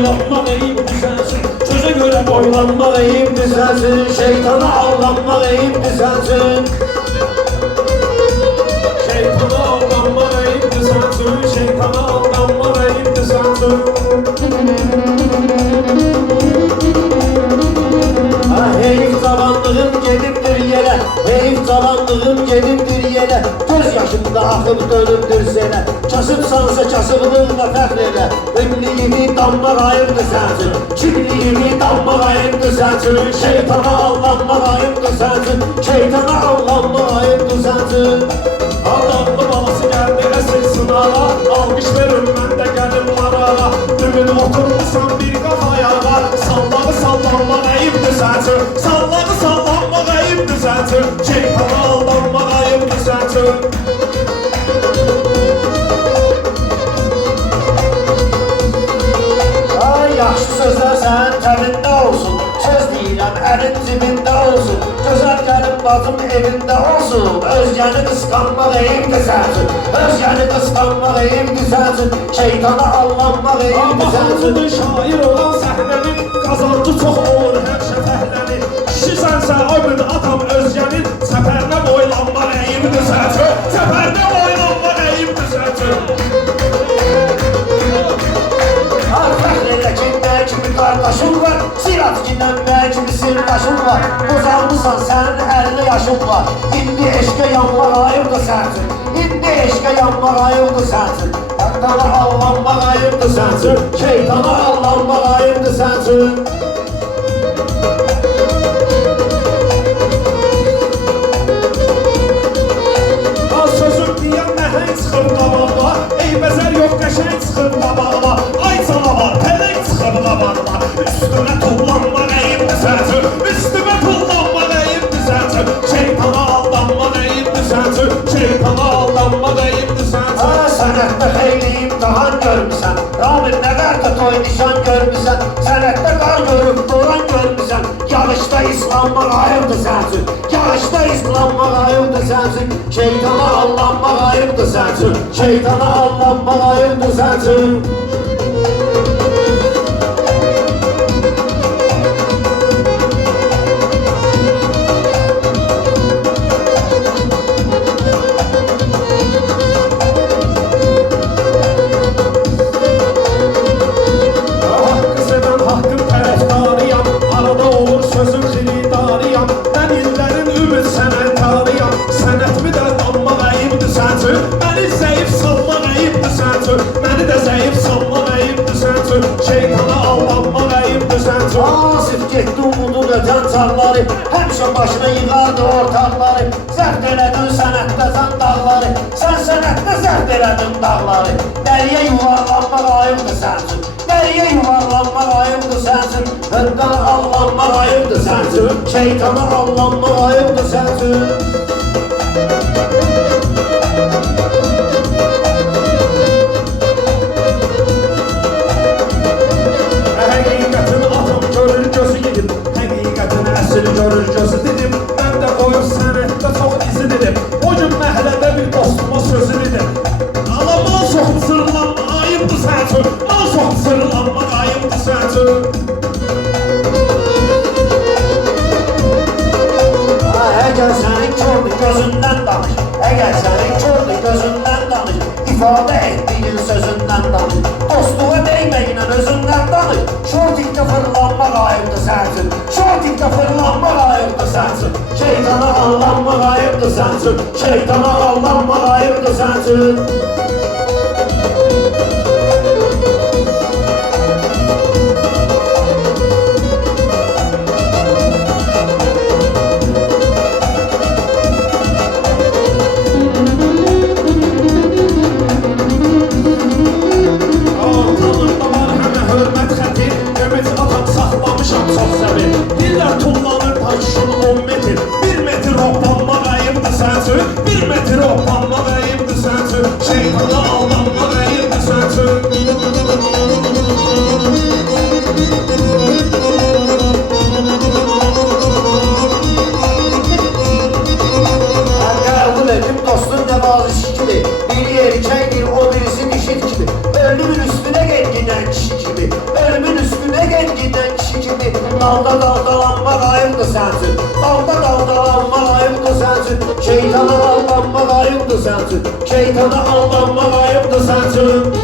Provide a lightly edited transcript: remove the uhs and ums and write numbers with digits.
boylanmaq eyib düzəlsin. Sözə görə Boylanmaq eyib düzəlsin, şeytana aldanmaq eyib düzəlsin. Şeytana aldanmaq eyib düzəlsin. Şeytana aldanmaq eyib düzəlsin. Heyif zamanlığım gedibdir yerə, heyif zamanlığım gedibdir yerə. Göz yaşımda axıb dönübdür sənə, kasıbsansa kasıblığına fəxr elə. Ünlüyümü dammaq ayırdı sənsin, kimliyimi dammaq ayırdı sənsin. Şeytana aldanmaq ayırdı sənsin, şeytana aldanmaq ayırdı sənsin. Adamlı balası gəldi əsil sınağa, alqış verin mən də gəlim marağa. Ümid oturmuşsan bir qax ayağa, sallağı sallanmaq eyib düzəlsin. Sallağı sallanmaq eyib düzəlsin. Şeytana aldanmaq eyib düzəlsin. Yaxşı sözlər sənin təmində olsun, söz deyirəm əlin cibində olsun. Gözəl gəlin bacım evində olsun, özgəni qısqanmaq eyib düzəlsin. Özgəni qısqanmaq eyib düzəlsin, şeytana allanmaq eyib düzəlsin. Baxımlıdır şair olan səhnənin, qazancı çox olur həmişə fəhləni. Kişisənsə ömür atam özgənin, səpərinə boylanmaq eyib düzəlsin. Səpərinə boylanmaq eyib düzəlsin. Kimi qardaşım var, sirat ginənməyə kimi sirdaşım var. Uzanmışsan sənin 50 yaşın var. İndi eşqə yanmaq ayırdı sənsin, İndi eşqə yanmaq ayırdı sənsin. Şeytana allanmaq ayırdı sənsin, şeytana allanmaq ayırdı sənsin. Az sözüm deyən nəhəng çıxır qabağına, eybəzər yox qəşəng çıxır qabağına. Ay canavar, pələk çıxır qabağına, üstümə tullanmaq eyib düzəlsin. Üstümə tullanmaq eyib düzəlsin. Şeytana aldanmaq eyib düzəlsin. Şeytana aldanmaq eyib düzəlsin. Sənətdə xeyli imtihan görmüsən, Ramil nə qədər toy nişan görmüsən. Sənətdə qar görüb doran görmüsən, yağışda islanmaq ayırdı sənsin. Yağışda islanmaq ayırdı sənsin, şeytana allanmaq ayırdı sənsin. Şeytana allanmaq ayırdı sənsin. Sözüm xilidarıyam, mən illərin ümid sənətkarıyam. Sənətimi də dammaq eyib düzəlsin, məni zəif salmaq eyib düzəlsin. Məni də zəif salmaq eyib düzəlsin, şeytana aldanmaq eyib düzəlsin. Asif getdi umudun ötən çağları, həmişə başına yığardı ortaqları. Zərd elədin sənətdə sən dağları, sən sənətdə zərd elədin dağları. Dəriyə yuvarlanmaq ayıbdır sənsin, dəriyə yuvarlanmaq ayıbdır sənsin. Hırqana allanmaq ayıbdır sənsin, şeytana allanmaq ayıbdır sənsin. Həqiqətin atam görür gözü yedim, həqiqətin əsl görür gözü dedim. Mən də qoyub sənətdə çox izi dedim, o gün məhlədə bir dostuma sözü dedim. Ala mal soxub sırlanmaq ayıbdır sənsin, mal soxub sırlanmaq ayıbdır sənsin. Əgər sənin kördü gözündən danış, əgər sənin kördü gözündən danış, ifadə etdiyin sözündən danış, dostluğa değməyinə özündən danış. Şortikdə fırlanmaq ayıbdır sənsin, şortikdə fırlanmaq ayıbdır sənsin. Şeytana allanmaq ayıbdır sənsin, şeytana allanmaq ayıbdır sənsin. Bir metr hoppanmaq ayıbdır sənsin, şeytana Ölümün üstüne giden kişi gibi, ölümün üstüne giden kişi gibi. Dalda daldalanmak ayıptır sensin, dalda daldalanmak ayıptır sensin. Şeytana aldanmak ayıptır sensin, şeytana aldanmak ayıptır sensin.